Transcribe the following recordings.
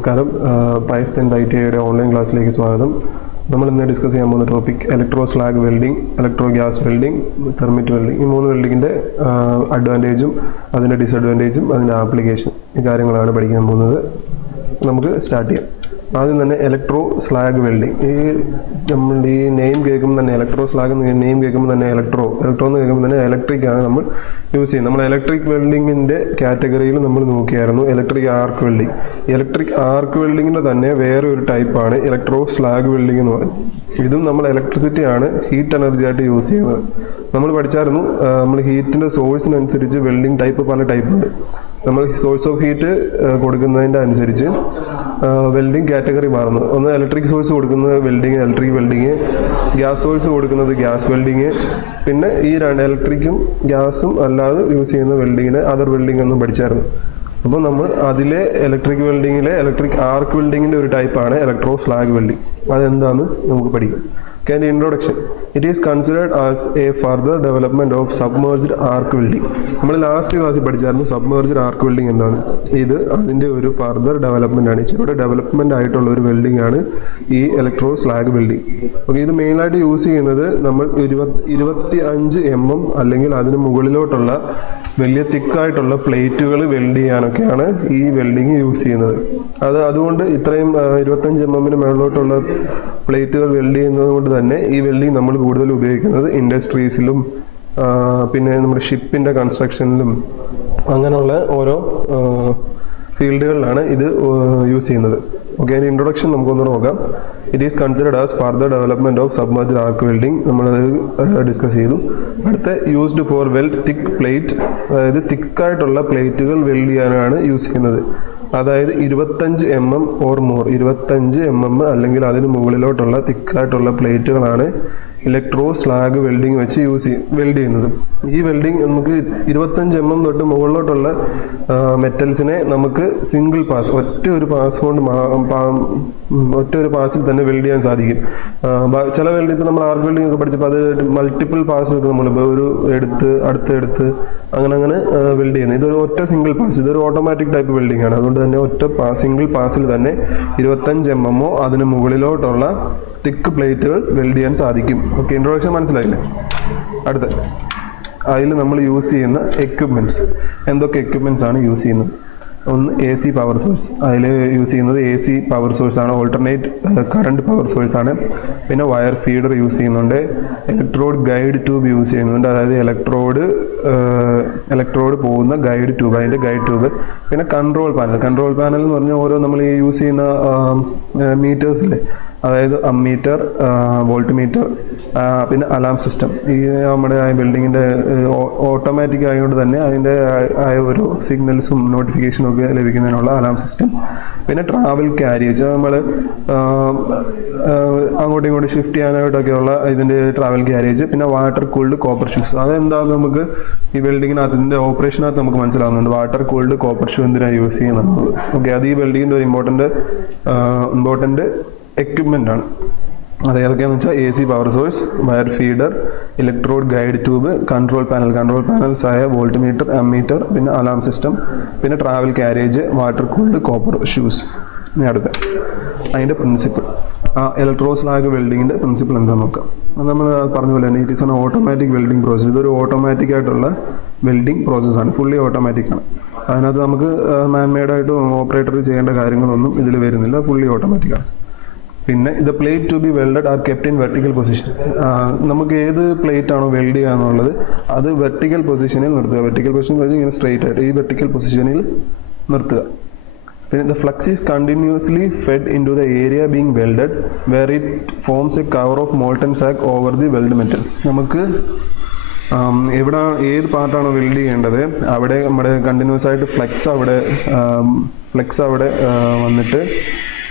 നമസ്കാരം. Pius 10th ITIയുടെ online ക്ലാസ്സിലേക്ക് സ്വാഗതം. നമ്മൾ ഇന്ന് ഡിസ്കസ് ചെയ്യാൻ പോകുന്ന topic electro slag welding, electro gas welding, thermite welding. ഈ മൂന്ന് വെൽഡിങ്ങിൻ്റെ അഡ്വാൻറ്റേജും അതിൻ്റെ ഡിസഡ്വാൻറ്റേജും അതിൻ്റെ ആപ്ലിക്കേഷൻ ഈ കാര്യങ്ങളാണ് പഠിക്കാൻ പോകുന്നത്. നമുക്ക് സ്റ്റാർട്ട് ചെയ്യാം. ആദ്യം തന്നെ ഇലക്ട്രോ സ്ലാഗ് വെൽഡിംഗ്. നമ്മൾ ഈ നെയിം കേൾക്കുമ്പോൾ തന്നെ ഇലക്ട്രോ സ്ലാഗ് നെയിം കേൾക്കുമ്പോൾ തന്നെ ഇലക്ട്രോ എന്ന് കേൾക്കുമ്പോൾ തന്നെ ഇലക്ട്രിക് ആണ് നമ്മൾ യൂസ് ചെയ്യുന്നത്. നമ്മൾ ഇലക്ട്രിക് വെൽഡിങ്ങിൻ്റെ കാറ്റഗറിയിൽ നമ്മൾ നോക്കിയായിരുന്നു electric arc welding. Electric arc വെൽഡിങ്ങിൻ്റെ തന്നെ വേറെ ഒരു ടൈപ്പാണ് ഇലക്ട്രോ സ്ലാഗ് വെൽഡിംഗ് എന്ന് പറയുന്നത്. ഇതും നമ്മൾ ഇലക്ട്രിസിറ്റി ആണ് ഹീറ്റ് എനർജി ആയിട്ട് യൂസ് ചെയ്യുന്നത്. നമ്മൾ പഠിച്ചായിരുന്നു നമ്മൾ ഹീറ്റിൻ്റെ സോഴ്സിനനുസരിച്ച് വെൽഡിംഗ് ടൈപ്പ് പല ടൈപ്പ് ഉണ്ട്. നമ്മൾ സോഴ്സ് ഓഫ് ഹീറ്റ് കൊടുക്കുന്നതിൻ്റെ അനുസരിച്ച് വെൽഡിംഗ് കാറ്റഗറി മാറുന്നു. ഒന്ന് ഇലക്ട്രിക് സോഴ്സ് കൊടുക്കുന്നത് welding, electric welding, gas source കൊടുക്കുന്നത് ഗ്യാസ് വെൽഡിങ്, പിന്നെ ഈ രണ്ട് ഇലക്ട്രിക്കും ഗ്യാസും അല്ലാതെ യൂസ് ചെയ്യുന്ന വെൽഡിങ്ങിന് അതർ വെൽഡിംഗ് എന്നും പഠിച്ചായിരുന്നു. അപ്പോൾ നമ്മൾ അതിലെ ഇലക്ട്രിക് വെൽഡിങ്ങിലെ ഇലക്ട്രിക് ആർക്ക് വെൽഡിങ്ങിൻ്റെ ഒരു ടൈപ്പാണ് ഇലക്ട്രോ സ്ലാഗ് വെൽഡിംഗ്. അതെന്താണെന്ന് നമുക്ക് പഠിക്കാം. Okay, introduction. It is considered as a further development of submerged arc welding. നമ്മൾ ലാസ്റ്റ് ക്ലാസ്സിൽ പഠിച്ചായിരുന്നു സബ്മേർജ്ഡ് ആർക്ക് വെൽഡിംഗ് എന്താണ്. ഇത് അതിൻ്റെ ഒരു ഫർദർ ഡെവലപ്മെൻ്റ് ആണ്. ഇച്ചിരി ഡെവലപ്മെൻ്റ് ആയിട്ടുള്ള ഒരു വെൽഡിംഗ് ആണ് ഈ ഇലക്ട്രോ സ്ലാഗ് വെൽഡിംഗ്. ഓക്കെ, ഇത് മെയിനായിട്ട് യൂസ് ചെയ്യുന്നത് നമ്മൾ 25 mm അല്ലെങ്കിൽ അതിന് മുകളിലോട്ടുള്ള വലിയ തിക്കായിട്ടുള്ള പ്ലേറ്റുകൾ വെൽഡ് ചെയ്യാനൊക്കെയാണ് ഈ വെൽഡിങ് യൂസ് ചെയ്യുന്നത്. അതുകൊണ്ട് ഇത്രയും 25 mm മുകളിലോട്ടുള്ള പ്ലേറ്റുകൾ വെൽഡ് ചെയ്യുന്നത് കൊണ്ട് തന്നെ ഈ വെൽഡിങ് നമ്മൾ കൂടുതൽ ഉപയോഗിക്കുന്നത് ഇൻഡസ്ട്രീസിലും പിന്നെ നമ്മുടെ ഷിപ്പിൻ്റെ കൺസ്ട്രക്ഷനിലും അങ്ങനെയുള്ള ഓരോ ഫീൽഡുകളിലാണ് ഇത് യൂസ് ചെയ്യുന്നത്. ഓക്കെ, അതിൻ്റെ ഇൻട്രൊഡക്ഷൻ നമുക്കൊന്നുകൂടെ നോക്കാം. It is considered as further development of submerged arc welding. നമ്മളത് ഡിസ്കസ് ചെയ്തു. അടുത്ത used for weld thick plate, അതായത് തിക്കായിട്ടുള്ള പ്ലേറ്റുകൾ വെൽഡ് ചെയ്യാനാണ് യൂസ് ചെയ്യുന്നത്. അതായത് 25 mm ഓർ മോർ, 25 mm അല്ലെങ്കിൽ അതിന് മുകളിലോട്ടുള്ള തിക്കായിട്ടുള്ള പ്ലേറ്റുകളാണ് ഇലക്ട്രോ സ്ലാഗ് വെൽഡിങ് വെച്ച് വെൽഡ് ചെയ്യുന്നത്. ഈ വെൽഡിങ് നമുക്ക് 25 mm തൊട്ട് മുകളിലോട്ടുള്ള മെറ്റൽസിനെ നമുക്ക് സിംഗിൾ പാസ്, ഒറ്റ ഒരു പാസിൽ തന്നെ വെൽഡ് ചെയ്യാൻ സാധിക്കും. ചില വെൽഡിങ് ഇപ്പോൾ നമ്മൾ ആർക്ക് വെൽഡിങ് ഒക്കെ പഠിച്ചപ്പോൾ അത് മൾട്ടിപ്പിൾ പാസ് ഒക്കെ നമ്മളിപ്പോൾ ഒരു അടുത്ത് അങ്ങനെ വെൽഡ് ചെയ്യുന്നത്. ഇതൊരു ഒറ്റ സിംഗിൾ പാസ്, ഇതൊരു ഓട്ടോമാറ്റിക് ടൈപ്പ് വെൽഡിംഗ് ആണ്. അതുകൊണ്ട് തന്നെ ഒറ്റ സിംഗിൾ പാസിൽ തന്നെ 25 mm അതിന് മുകളിലോട്ടുള്ള തിക്ക് പ്ലേറ്റുകൾ വെൽഡ് ചെയ്യാൻ സാധിക്കും. ഓക്കെ, ഇൻട്രൊഡക്ഷൻ മനസ്സിലായില്ലേ? അടുത്ത അതിൽ നമ്മൾ യൂസ് ചെയ്യുന്ന എക്യുപ്മെൻറ്റ്സ്, എന്തൊക്കെ എക്യുപ്മെൻറ്റ്സ് ആണ് യൂസ് ചെയ്യുന്നത്? ഒന്ന് AC പവർ സോഴ്സ്. അതിൽ യൂസ് ചെയ്യുന്നത് AC പവർ സോഴ്സ് ആണ്, ഓൾട്ടർനേറ്റ് കറണ്ട് പവർ സോഴ്സ് ആണ്. പിന്നെ വയർ ഫീഡർ യൂസ് ചെയ്യുന്നുണ്ട്, ഇലക്ട്രോഡ് ഗൈഡ് ട്യൂബ് യൂസ് ചെയ്യുന്നുണ്ട്, അതായത് ഇലക്ട്രോഡ് പോകുന്ന ഗൈഡ് ട്യൂബ്, അതിൻ്റെ ഗൈഡ് ട്യൂബ്. പിന്നെ കൺട്രോൾ പാനൽ എന്ന് പറഞ്ഞാൽ ഓരോ നമ്മൾ ഈ യൂസ് ചെയ്യുന്ന മീറ്റേഴ്സ് ഇല്ലേ, അതായത് അമ്മീറ്റർ, വോൾട്ട് മീറ്റർ, പിന്നെ അലാം സിസ്റ്റം. ഈ നമ്മുടെ ബിൽഡിങ്ങിൻ്റെ ഓട്ടോമാറ്റിക് ആയതുകൊണ്ട് തന്നെ അതിൻ്റെ ആയ ഒരു സിഗ്നൽസും നോട്ടിഫിക്കേഷനും ഒക്കെ ലഭിക്കുന്നതിനുള്ള അലാം സിസ്റ്റം. പിന്നെ ട്രാവൽ ക്യാരിയേജ്, നമ്മൾ അങ്ങോട്ടും ഇങ്ങോട്ടും ഷിഫ്റ്റ് ചെയ്യാനായിട്ടൊക്കെയുള്ള ഇതിൻ്റെ ട്രാവൽ ക്യാരിയേജ്. പിന്നെ വാട്ടർ കൂൾഡ് കോപ്പർ ഷൂസ്. അതെന്താണെന്ന് നമുക്ക് ഈ വെൽഡിങ്ങിനകത്ത് ഇതിൻ്റെ ഓപ്പറേഷനകത്ത് നമുക്ക് മനസ്സിലാവുന്നുണ്ട്. വാട്ടർ കൂൾഡ് കോപ്പർ ഷൂ എന്തിനാണ് യൂസ് ചെയ്യുന്നത്? ഓക്കെ, അത് ഈ വെൽഡിങ്ങിൻ്റെ ഒരു ഇമ്പോർട്ടൻ്റ് എക്യുപ്മെൻ്റ് ആണ്. അത് ഏതൊക്കെയാണെന്ന് വെച്ചാൽ AC power source, wire feeder, electrode guide tube, control panels ആയ വോൾട്ട് മീറ്റർ, അമ്മീറ്റർ, പിന്നെ അലാം സിസ്റ്റം, പിന്നെ travel carriage, water cooled copper shoes. അടുത്ത അതിൻ്റെ പ്രിൻസിപ്പിൾ, ഇലക്ട്രോ സ്ലാഗ് വെൽഡിങ്ങിൻ്റെ പ്രിൻസിപ്പിൾ എന്താണെന്ന് നോക്കാം. അത് നമ്മൾ പറഞ്ഞ പോലെ തന്നെ it is an automatic welding process. ഇതൊരു ഓട്ടോമാറ്റിക് ആയിട്ടുള്ള വെൽഡിംഗ് പ്രോസസ്സാണ്, ഫുള്ളി ഓട്ടോമാറ്റിക് ആണ്. അതിനകത്ത് നമുക്ക് മാൻമെയ്ഡായിട്ട് ഓപ്പറേറ്റർ ചെയ്യേണ്ട കാര്യങ്ങളൊന്നും ഇതിൽ വരുന്നില്ല, ഫുള്ളി ഓട്ടോമാറ്റിക് ആണ്. പിന്നെ the plate to be welded are kept in vertical position. നമുക്ക് ഏത് പ്ലേറ്റ് ആണോ വെൽഡ് ചെയ്യുക എന്നുള്ളത് അത് വെർട്ടിക്കൽ പൊസിഷനിൽ നിർത്തുക. വെർട്ടിക്കൽ പൊസിഷൻ ഇങ്ങനെ സ്ട്രെയിറ്റ് ആയിട്ട് ഈ വെർട്ടിക്കൽ പൊസിഷനിൽ നിർത്തുക. പിന്നെ the flux is continuously fed into the area being welded where it forms a cover of molten slag over the weld metal. നമുക്ക് ഏത് പാർട്ടാണോ വെൽഡ് ചെയ്യേണ്ടത് അവിടെ നമ്മുടെ കണ്ടിന്യൂസ് ആയിട്ട് ഫ്ലെക്സ് അവിടെ വന്നിട്ട്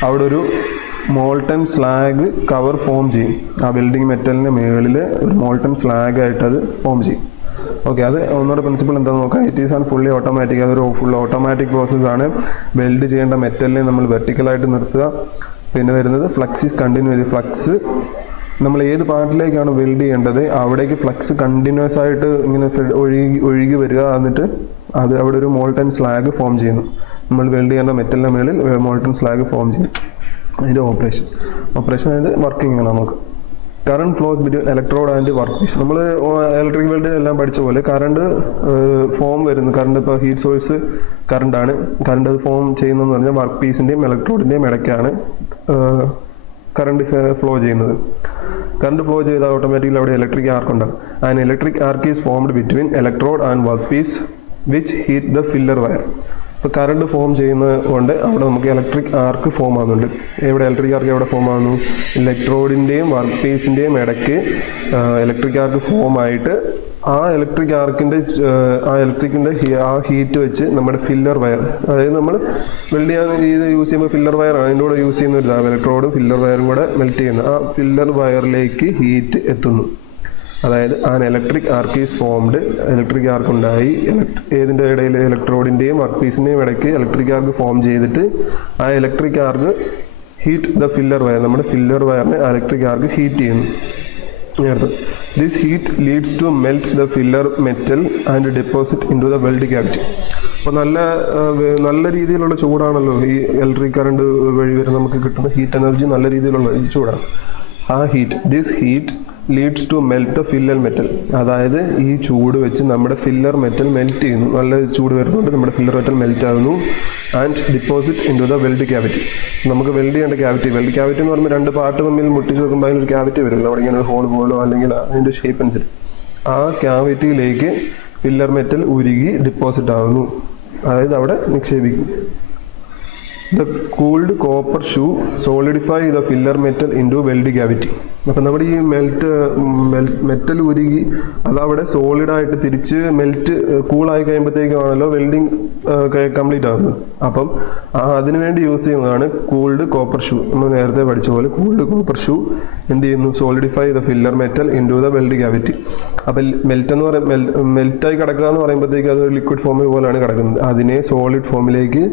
അവിടെ ഒരു മോൾട്ടൺ സ്ലാഗ് കവർ ഫോം ചെയ്യും. ആ വെൽഡിങ് മെറ്റലിൻ്റെ മുകളിൽ ഒരു മോൾട്ടൺ സ്ലാഗ് ആയിട്ട് അത് ഫോം ചെയ്യും. ഓക്കെ, അത് ഒന്നുകൂടെ പ്രിൻസിപ്പിൾ എന്താണെന്ന് നോക്കാം. It is an fully automatic. അതൊരു ഫുൾ ഓട്ടോമാറ്റിക് പ്രോസസ്സാണ്. വെൽഡ് ചെയ്യേണ്ട മെറ്റലിനെ നമ്മൾ വെർട്ടിക്കലായിട്ട് നിർത്തുക. പിന്നെ വരുന്നത് ഫ്ലക്സ് ഈസ് കണ്ടിന്യൂസ്. ഫ്ലക്സ് നമ്മൾ ഏത് പാർട്ടിലേക്കാണ് വെൽഡ് ചെയ്യേണ്ടത് അവിടേക്ക് ഫ്ലക്സ് കണ്ടിന്യൂസ് ആയിട്ട് ഇങ്ങനെ ഒഴുകി വരിക, എന്നിട്ട് അത് അവിടെ ഒരു മോൾട്ടൻ സ്ലാഗ് ഫോം ചെയ്യുന്നു. നമ്മൾ വെൽഡ് ചെയ്യേണ്ട മെറ്റലിൻ്റെ മുകളിൽ മോൾട്ടൻ സ്ലാഗ് ഫോം ചെയ്യും. അതിൻ്റെ ഓപ്പറേഷൻ അതായത് വർക്കിംഗ് ആണ്. നമുക്ക് current flows between electrode and work piece. നമ്മൾ ഇലക്ട്രിക് വെൽഡ് എല്ലാം പഠിച്ച പോലെ കറണ്ട് ഫോം വരുന്നു. കറണ്ട് ഇപ്പോൾ ഹീറ്റ് സോഴ്സ് കറണ്ടാണ്. കറണ്ട് അത് ഫോം ചെയ്യുന്നതെന്ന് പറഞ്ഞാൽ വർക്ക് പീസിൻ്റെയും ഇലക്ട്രോഡിൻ്റെയും ഇടയ്ക്കാണ് കറണ്ട് ഫ്ലോ ചെയ്യുന്നത്. കറണ്ട് ഫ്ലോ ചെയ്താൽ ഓട്ടോമാറ്റിക്കലി അവിടെ ഇലക്ട്രിക് ആർക്ക് ഉണ്ടാകും. And electric arc is formed between electrode and work piece which heat the filler wire. ഇപ്പോൾ കറണ്ട് ഫോം ചെയ്യുന്നത് കൊണ്ട് അവിടെ നമുക്ക് ഇലക്ട്രിക് ആർക്ക് ഫോം ആകുന്നുണ്ട്. എവിടെ ഇലക്ട്രിക് ആർക്ക് എവിടെ ഫോം ആകുന്നു? ഇലക്ട്രോഡിൻ്റെയും വർക്ക് പീസിൻ്റെയും ഇടയ്ക്ക് ഇലക്ട്രിക് ആർക്ക് ഫോം ആയിട്ട് ആ ഇലക്ട്രിക് ആർക്കിൻ്റെ ആ ഹീറ്റ് വെച്ച് നമ്മുടെ ഫില്ലർ വയർ, അതായത് നമ്മൾ വെൽഡ് ചെയ്യാൻ യൂസ് ചെയ്യുമ്പോൾ ഫില്ലർ വയറാണ് അതിൻ്റെ കൂടെ യൂസ് ചെയ്യുന്ന ഒരു ഇതാണ്. ഇലക്ട്രോഡും ഫില്ലർ വയറും കൂടെ മെൽറ്റ് ചെയ്യുന്നത്. ആ ഫില്ലർ വയറിലേക്ക് ഹീറ്റ് എത്തുന്നു. അതായത് an electric arc is formed. Electric arc ഉണ്ടായി. ഏതിൻ്റെ ഇടയിൽ? ഇലക്ട്രോഡിൻ്റെയും വർക്ക് പീസിൻ്റെയും ഇടയ്ക്ക് ഇലക്ട്രിക് ആർക്ക് ഫോം ചെയ്തിട്ട് ആ electric arc heat the filler wire. നമ്മുടെ ഫില്ലർ വയറിനെ ഇലക്ട്രിക് ആർക്ക് ഹീറ്റ് ചെയ്യുന്നു. This heat leads to melt the filler metal and deposit into the weld cavity. അപ്പോൾ നല്ല രീതിയിലുള്ള ചൂടാണല്ലോ ഈ ഇലക്ട്രിക് കറണ്ട് വഴി വരെ നമുക്ക് കിട്ടുന്ന ഹീറ്റ് എനർജി. നല്ല രീതിയിലുള്ള ചൂടാണ്. ആ this heat leads to melt the filler metal. അതായത് ഈ ചൂട് വെച്ച് നമ്മുടെ ഫില്ലർ മെറ്റൽ മെൽറ്റ് ചെയ്യുന്നു. നല്ല ചൂട് വരുന്നുണ്ട്, നമ്മുടെ ഫില്ലർ മെറ്റൽ മെൽറ്റ് ആകുന്നു. And deposit into the weld cavity. നമുക്ക് വെൽഡ് ചെയ്യേണ്ട ക്യാവിറ്റി എന്ന് പറയുമ്പോൾ രണ്ട് പാർട്ട് തമ്മിൽ മുട്ടിച്ച് വെക്കുമ്പോൾ അതിനൊരു ക്യാവിറ്റി വരുമല്ലോ. അവിടെ ഇങ്ങനെ ഒരു ഹോൾ പോലോ അല്ലെങ്കിൽ അതിൻ്റെ ഷേപ്പ് അനുസരിച്ച് ആ ക്യാവിറ്റിയിലേക്ക് ഫില്ലർ മെറ്റൽ ഉരുകി ഡിപ്പോസിറ്റ് ആകുന്നു. അതായത് അവിടെ നിക്ഷേപിക്കും. The cooled copper shoe solidify the filler metal into weld cavity. അപ്പം നമ്മുടെ ഈ മെറ്റൽ ഉരുകി അതവിടെ സോളിഡായിട്ട് തിരിച്ച് കൂളായി കഴിയുമ്പോഴത്തേക്കാണല്ലോ വെൽഡിങ് കംപ്ലീറ്റ് ആകുന്നത്. അപ്പം അതിനുവേണ്ടി യൂസ് ചെയ്യുന്നതാണ് കൂൾഡ് കോപ്പർ ഷൂ. നമ്മൾ നേരത്തെ പഠിച്ച പോലെ കൂൾഡ് കോപ്പർ ഷൂ എന്ത് ചെയ്യുന്നു? Solidify the filler metal into the weld cavity. അപ്പം മെൽറ്റായി കിടക്കുക എന്ന് പറയുമ്പോഴത്തേക്ക് അതൊരു ലിക്വിഡ് ഫോമിൽ പോലെയാണ് കിടക്കുന്നത്. അതിനെ സോളിഡ് ഫോമിലേക്ക്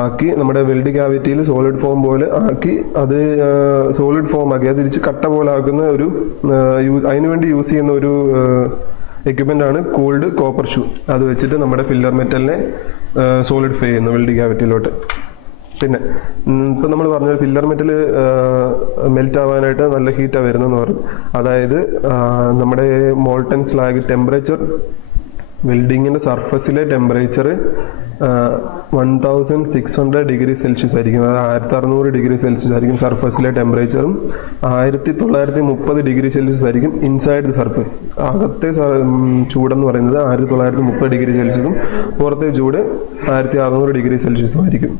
ആക്കി നമ്മുടെ വെൽഡ് ക്യാവിറ്റിയിൽ സോളിഡ് ഫോം പോലെ ആക്കി അത് സോളിഡ് ഫോം ആക്കി അത് തിരിച്ച് കട്ട പോലെ ആക്കുന്ന ഒരു അതിനുവേണ്ടി യൂസ് ചെയ്യുന്ന ഒരു എക്യുപ്മെൻ്റ് ആണ് കൂൾഡ് കോപ്പർ ഷൂ. അത് വെച്ചിട്ട് നമ്മുടെ ഫില്ലർ മെറ്റലിനെ സോളിഡിഫൈ ചെയ്യുന്നു വെൽഡ് ക്യാവിറ്റിയിലോട്ട്. പിന്നെ ഇപ്പം നമ്മൾ പറഞ്ഞ ഫില്ലർ മെറ്റൽ മെൽറ്റ് ആവാനായിട്ട് നല്ല ഹീറ്റാണ് വരുന്നതെന്ന് പറഞ്ഞു. അതായത് നമ്മുടെ മോൾട്ടൻ സ്ലാഗ് ടെമ്പറേച്ചർ, വെൽഡിങ്ങിൻ്റെ സർഫസിലെ ടെമ്പറേച്ചർ 1600 ഡിഗ്രി സെൽഷ്യസ് ആയിരിക്കും. അതായത് 1600 ഡിഗ്രി സെൽഷ്യസ് ആയിരിക്കും സർഫസിലെ ടെമ്പറേച്ചറും. 1930 ഡിഗ്രി സെൽഷ്യസ് ആയിരിക്കും ഇൻസൈഡ് ദി സർഫസ്. അകത്തെ ചൂടെന്ന് പറയുന്നത് 1930 ഡിഗ്രി സെൽഷ്യസും പുറത്തെ ചൂട് 1600 ഡിഗ്രി സെൽഷ്യസും ആയിരിക്കും.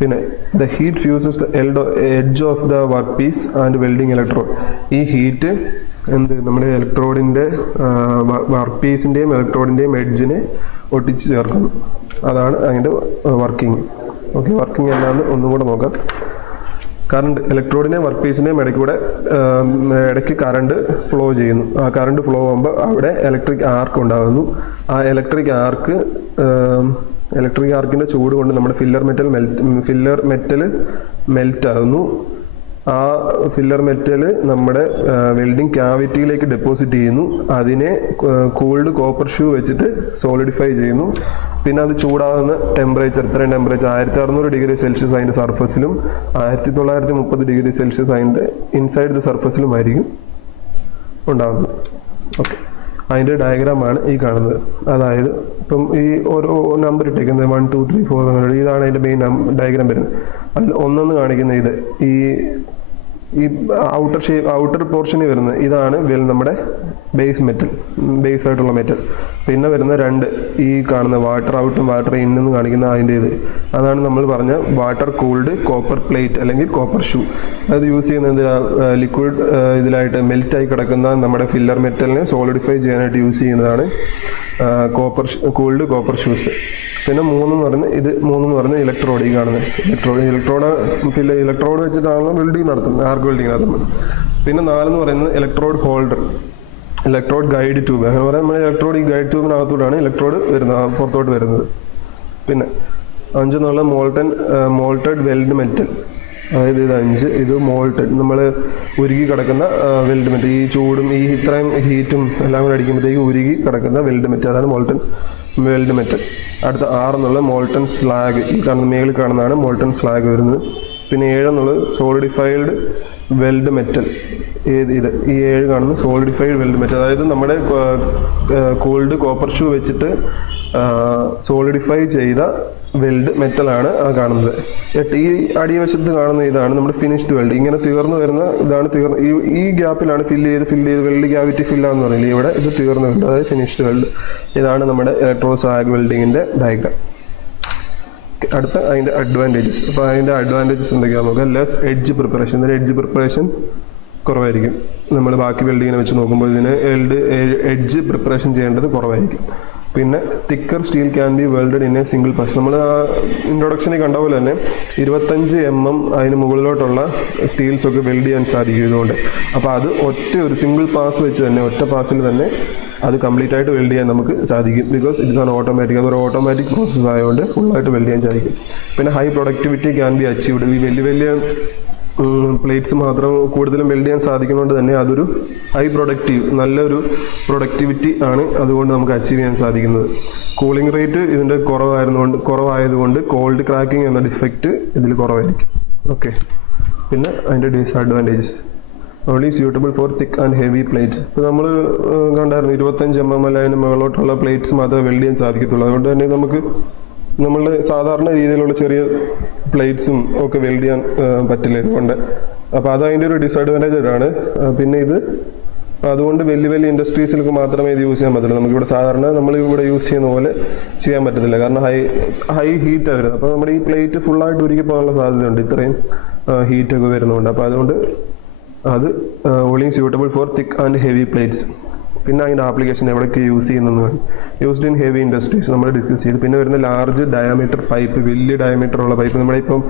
പിന്നെ the heat fuses the edge of the work piece and welding electrode. ഈ ഹീറ്റ് നമ്മുടെ ഇലക്ട്രോഡിൻ്റെ വർക്ക് പീസിൻ്റെയും ഇലക്ട്രോഡിൻ്റെയും എഡ്ജിനെ ഒട്ടിച്ച് ചേർക്കുന്നു. അതാണ് അതിൻ്റെ വർക്കിംഗ്. ഓക്കെ, വർക്കിംഗ് എന്താണെന്ന് ഒന്നും കൂടെ നോക്കാം. കറണ്ട് ഇലക്ട്രോഡിൻ്റെയും വർക്ക് പീസിൻ്റെയും ഇടയ്ക്ക് കറണ്ട് ഫ്ലോ ചെയ്യുന്നു. ആ കറണ്ട് ഫ്ലോ ആകുമ്പോൾ അവിടെ ഇലക്ട്രിക് ആർക്ക് ഉണ്ടാകുന്നു. ആ ഇലക്ട്രിക് ആർക്കിൻ്റെ ചൂട് കൊണ്ട് നമ്മുടെ ഫില്ലർ മെറ്റൽ മെൽറ്റ് ആകുന്നു. ആ ഫില്ലർ മെറ്റൽ നമ്മുടെ വെൽഡിംഗ് ക്യാവിറ്റിയിലേക്ക് ഡെപ്പോസിറ്റ് ചെയ്യുന്നു. അതിനെ കൂൾഡ് കോപ്പർ ഷൂ വെച്ചിട്ട് സോളിഡിഫൈ ചെയ്യുന്നു. പിന്നെ അത് ചൂടാകുന്ന ടെമ്പറേച്ചർ, ഇത്രയും ടെമ്പറേച്ചർ 1600 ഡിഗ്രി സെൽഷ്യസ് അതിൻ്റെ സർഫസിലും 1930 ഡിഗ്രി സെൽഷ്യസ് അതിൻ്റെ ഇൻസൈഡ് ദ സർഫസിലുമായിരിക്കും ഉണ്ടാകുന്നത്. ഓക്കെ, അതിൻ്റെ ഡയഗ്രാമാണ് ഈ കാണുന്നത്. അതായത് ഇപ്പം ഈ ഓരോ നമ്പർ ഇട്ടേക്കുന്നത് 1 2 3 4 അങ്ങനെ, ഇതാണ് അതിൻ്റെ മെയിൻ ഡയഗ്രാം വരുന്നത്. അതിൽ ഒന്നെന്ന് കാണിക്കുന്ന ഈ ഔട്ടർ പോർഷനിൽ വരുന്നത് ഇതാണ് നമ്മുടെ ബേസ് ആയിട്ടുള്ള മെറ്റൽ. പിന്നെ വരുന്ന രണ്ട് ഈ കാണുന്ന വാട്ടർ ഔട്ടും വാട്ടർ ഇന്നും കാണിക്കുന്ന അതിൻ്റെ അതാണ് നമ്മൾ പറഞ്ഞ വാട്ടർ കൂൾഡ് കോപ്പർ പ്ലേറ്റ് അല്ലെങ്കിൽ കോപ്പർ ഷൂ. അത് യൂസ് ചെയ്യുന്നത് ലിക്വിഡ് ഇതിലായിട്ട് മെൽറ്റായി കിടക്കുന്ന നമ്മുടെ ഫില്ലർ മെറ്റലിനെ സോളിഡിഫൈ ചെയ്യാനായിട്ട് യൂസ് ചെയ്യുന്നതാണ് കൂൾഡ് കോപ്പർ ഷൂസ്. പിന്നെ മൂന്നെന്ന് പറയുന്നത് ഇലക്ട്രോഡ്. ഈ കാണുന്നത് ഇലക്ട്രോഡ് വെച്ചിട്ടാണല്ലോ വെൽഡിങ് നടത്തുന്നത്, ആർക്ക് വെൽഡിങ് നടത്തുന്നത്. പിന്നെ 4 പറയുന്നത് electrode holder, electrode guide tube. അങ്ങനെ പറയാൻ നമ്മൾ ഇലക്ട്രോഡ് ഈ ഗൈഡ് ട്യൂബിനകത്തോട്ടാണ് ഇലക്ട്രോഡ് പുറത്തോട്ട് വരുന്നത്. പിന്നെ 5 മോൾട്ടഡ് വെൽഡ് മെറ്റൽ. അതായത് ഇത് 5, ഇത് മോൾട്ടൺ, നമ്മൾ ഉരുകി കിടക്കുന്ന വെൽഡ് മെറ്റൽ. ഈ ചൂടും ഈ ഇത്രയും ഹീറ്റും എല്ലാം കൂടെ അടിക്കുമ്പോഴത്തേക്ക് ഉരുകി കിടക്കുന്ന വെൽഡ് മെറ്റൽ, അതാണ് മോൾട്ടൺ വെൽഡ് മെറ്റൽ. അടുത്ത 6 എന്നുള്ള മോൾട്ടൺ സ്ലാഗ്, ഈ കാണുന്ന മേളിൽ കാണുന്നതാണ് മോൾട്ടൺ സ്ലാഗ് വരുന്നത്. പിന്നെ 7 എന്നുള്ളത് സോളിഡിഫൈഡ് വെൽഡ് മെറ്റൽ. ഇത് ഈ 7 കാണുന്ന സോളിഡിഫൈഡ് വെൽഡ് മെറ്റൽ, അതായത് നമ്മുടെ കോൾഡ് കോപ്പർ ഷൂ വെച്ചിട്ട് സോളിഡിഫൈ ചെയ്ത വെൽഡ് മെറ്റലാണ് ആ കാണുന്നത്. ഈ അടിവശത്ത് കാണുന്ന ഇതാണ് നമ്മുടെ ഫിനിഷ്ഡ് വെൽഡ്. ഇങ്ങനെ തീർന്നു വരുന്ന ഇതാണ് ഈ ഗ്യാപ്പിലാണ് ഫില്ല് ചെയ്ത് വെൽഡ് ക്യാവിറ്റി ഫില്ലാന്ന് പറയില്ലേ, ഇവിടെ ഇത് തീർന്ന വെൽഡ്, അതായത് ഫിനിഷ്ഡ് വെൽഡ്. ഇതാണ് നമ്മുടെ ഇലക്ട്രോ സ്ലാഗ് വെൽഡിങ്ങിൻ്റെ ഡയഗ്രാം. അടുത്ത അതിൻ്റെ അഡ്വാൻറ്റേജസ്. അപ്പോൾ അതിൻ്റെ അഡ്വാൻറ്റേജസ് എന്തൊക്കെയാണെന്ന് നോക്കാം. Less edge preparation. ഇതിൻ്റെ എഡ്ജ് പ്രിപ്പറേഷൻ കുറവായിരിക്കും. നമ്മൾ ബാക്കി വെൽഡിങ്ങിനെ വെച്ച് നോക്കുമ്പോൾ ഇതിന് എഡ്ജ് പ്രിപ്പറേഷൻ ചെയ്യേണ്ടത് കുറവായിരിക്കും. പിന്നെ thicker steel can be welded in A single pass. നമ്മൾ ആ ഇൻട്രൊഡക്ഷനിൽ കണ്ട പോലെ തന്നെ 25 mm അതിന് മുകളിലോട്ടുള്ള സ്റ്റീൽസൊക്കെ വെൽഡ് ചെയ്യാൻ സാധിക്കും ഇതുകൊണ്ട്. അപ്പോൾ അത് ഒരു സിംഗിൾ പാസ് വെച്ച് തന്നെ, ഒറ്റ പാസിൽ തന്നെ അത് കംപ്ലീറ്റ് ആയിട്ട് വെൽഡ് ചെയ്യാൻ നമുക്ക് സാധിക്കും. ബിക്കോസ് ഇറ്റ്സ് ആൻ ഓട്ടോമാറ്റിക്, അതൊരു ഓട്ടോമാറ്റിക് പ്രോസസ്സ് ആയതുകൊണ്ട് ഫുള്ളായിട്ട് വെൽഡ് ചെയ്യാൻ സാധിക്കും. പിന്നെ high productivity can be achieved. ഈ വലിയ പ്ലേറ്റ്സ് മാത്രം കൂടുതലും വെൽഡ് ചെയ്യാൻ സാധിക്കുന്നതുകൊണ്ട് തന്നെ അതൊരു നല്ലൊരു പ്രൊഡക്ടിവിറ്റി ആണ് അതുകൊണ്ട് നമുക്ക് അച്ചീവ് ചെയ്യാൻ സാധിക്കുന്നത്. കൂളിംഗ് റേറ്റ് ഇതിൻ്റെ കുറവായതുകൊണ്ട് കോൾഡ് ക്രാക്കിംഗ് എന്ന ഡിഫക്റ്റ് ഇതിൽ കുറവായിരിക്കും. ഓക്കെ. പിന്നെ അതിൻ്റെ disadvantages. Only suitable for thick and heavy plates. ഇപ്പോൾ നമ്മൾ കണ്ടായിരുന്നു 25 mm അതിന് മുകളിലോട്ടുള്ള പ്ലേറ്റ്സ് മാത്രമേ വെൽഡ് ചെയ്യാൻ സാധിക്കത്തുള്ളൂ. അതുകൊണ്ട് തന്നെ നമ്മളുടെ സാധാരണ രീതിയിലുള്ള ചെറിയ പ്ലേറ്റ്സും ഒക്കെ വെൽഡ് ചെയ്യാൻ പറ്റില്ല ഇതുകൊണ്ട്. അപ്പോൾ അത് അതിൻ്റെ ഒരു ഡിസ്അഡ്വാൻറ്റേജ് ആണ്. പിന്നെ അതുകൊണ്ട് വലിയ ഇൻഡസ്ട്രീസിലൊക്കെ മാത്രമേ ഇത് യൂസ് ചെയ്യാൻ പറ്റുള്ളൂ. നമുക്കിവിടെ സാധാരണ നമ്മളിവിടെ യൂസ് ചെയ്യുന്ന പോലെ ചെയ്യാൻ പറ്റത്തില്ല, കാരണം ഹൈ ഹീറ്റാണ് വരുന്നത്. അപ്പോൾ നമ്മുടെ ഈ പ്ലേറ്റ് ഫുള്ളായിട്ട് ഉരുക്കി പോകാനുള്ള സാധ്യതയുണ്ട് ഇത്രയും ഹീറ്റൊക്കെ വരുന്നതുകൊണ്ട്. അപ്പോൾ അതുകൊണ്ട് അത് only suitable for thick and heavy plates. പിന്നെ അതിൻ്റെ ആപ്ലിക്കേഷൻ എവിടെയൊക്കെ യൂസ് ചെയ്യുന്നതെന്ന് പറയും. യൂസ്ഡ് ഇൻ ഹെവി ഇൻഡസ്ട്രീസ് നമ്മൾ ഡിസ്കസ് ചെയ്തു. പിന്നെ വരുന്ന ലാർജ് ഡയമീറ്റർ പൈപ്പ്, വലിയ ഡയമീറ്ററുള്ള പൈപ്പ്. നമ്മളിപ്പം